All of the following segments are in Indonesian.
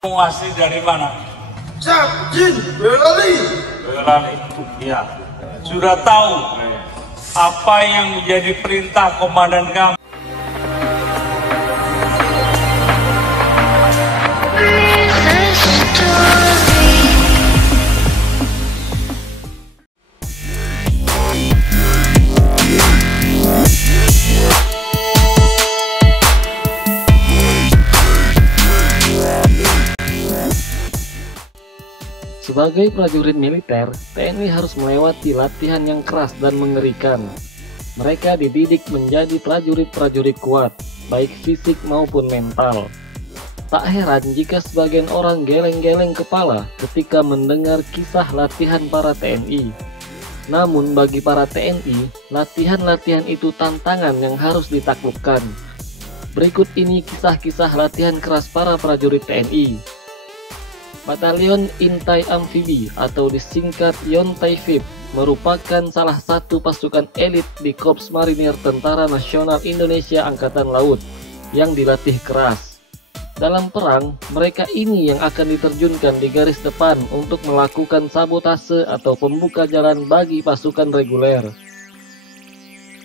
Asli dari mana? Jin Boyolali. Boyolali. Ya. Sudah tahu apa yang menjadi perintah komandan kami? Sebagai prajurit militer, TNI harus melewati latihan yang keras dan mengerikan. Mereka dididik menjadi prajurit-prajurit kuat, baik fisik maupun mental. Tak heran jika sebagian orang geleng-geleng kepala ketika mendengar kisah latihan para TNI. Namun bagi para TNI, latihan-latihan itu tantangan yang harus ditaklukkan. Berikut ini kisah-kisah latihan keras para prajurit TNI. Batalion Intai Amfibi atau disingkat Yontaifib merupakan salah satu pasukan elit di Korps Marinir Tentara Nasional Indonesia Angkatan Laut yang dilatih keras. Dalam perang, mereka ini yang akan diterjunkan di garis depan untuk melakukan sabotase atau pembuka jalan bagi pasukan reguler.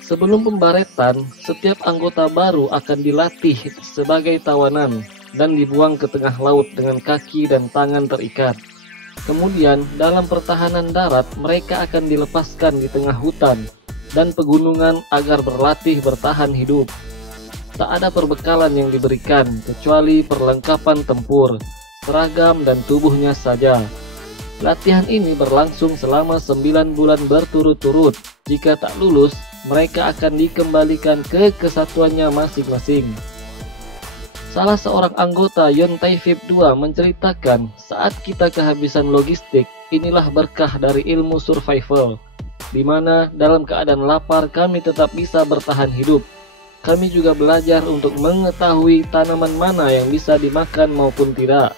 Sebelum pembaretan, setiap anggota baru akan dilatih sebagai tawanan dan dibuang ke tengah laut dengan kaki dan tangan terikat. Kemudian dalam pertahanan darat mereka akan dilepaskan di tengah hutan dan pegunungan agar berlatih bertahan hidup. Tak ada perbekalan yang diberikan kecuali perlengkapan tempur, seragam dan tubuhnya saja. Latihan ini berlangsung selama 9 bulan berturut-turut. Jika tak lulus, mereka akan dikembalikan ke kesatuannya masing-masing. Salah seorang anggota Yontaifib 2 menceritakan, saat kita kehabisan logistik, inilah berkah dari ilmu survival, di mana dalam keadaan lapar kami tetap bisa bertahan hidup. Kami juga belajar untuk mengetahui tanaman mana yang bisa dimakan maupun tidak.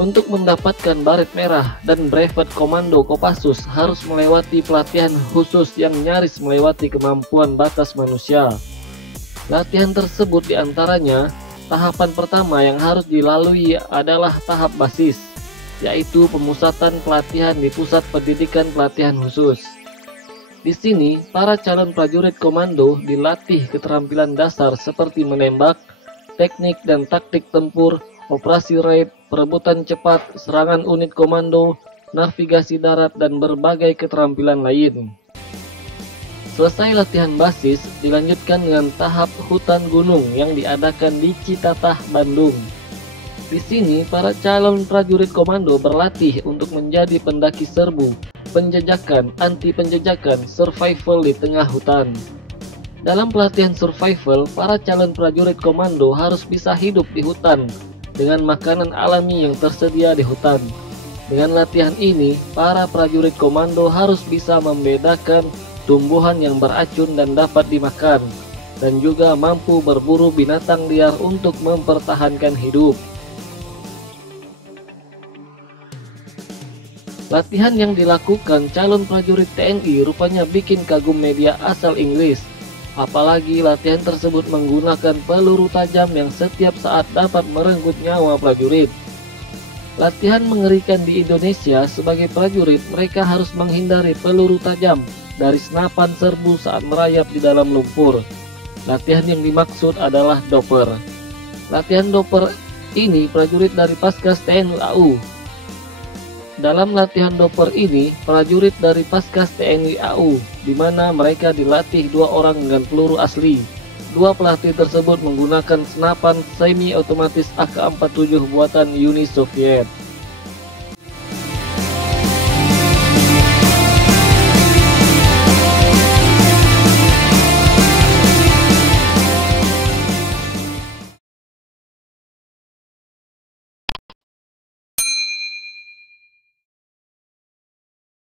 Untuk mendapatkan baret merah dan brevet komando Kopassus harus melewati pelatihan khusus yang nyaris melewati kemampuan batas manusia. Latihan tersebut diantaranya, tahapan pertama yang harus dilalui adalah tahap basis, yaitu pemusatan pelatihan di Pusat Pendidikan Pelatihan Khusus. Di sini, para calon prajurit komando dilatih keterampilan dasar seperti menembak, teknik dan taktik tempur, operasi raid, perebutan cepat, serangan unit komando, navigasi darat, dan berbagai keterampilan lain. Selesai latihan basis, dilanjutkan dengan tahap hutan gunung yang diadakan di Citatah, Bandung. Di sini, para calon prajurit komando berlatih untuk menjadi pendaki serbu, penjajakan, anti-penjajakan, survival di tengah hutan. Dalam pelatihan survival, para calon prajurit komando harus bisa hidup di hutan dengan makanan alami yang tersedia di hutan. Dengan latihan ini, para prajurit komando harus bisa membedakan tumbuhan yang beracun dan dapat dimakan, dan juga mampu berburu binatang liar untuk mempertahankan hidup. Latihan yang dilakukan calon prajurit TNI rupanya bikin kagum media asal Inggris. Apalagi latihan tersebut menggunakan peluru tajam yang setiap saat dapat merenggut nyawa prajurit. Latihan mengerikan di Indonesia, sebagai prajurit mereka harus menghindari peluru tajam dari senapan serbu saat merayap di dalam lumpur. Latihan yang dimaksud adalah Doper. Latihan Doper ini prajurit dari Paskas TNI AU. Dalam latihan Doper ini, prajurit dari Paskas TNI AU, di mana mereka dilatih 2 orang dengan peluru asli. 2 pelatih tersebut menggunakan senapan semi-otomatis AK-47 buatan Uni Soviet.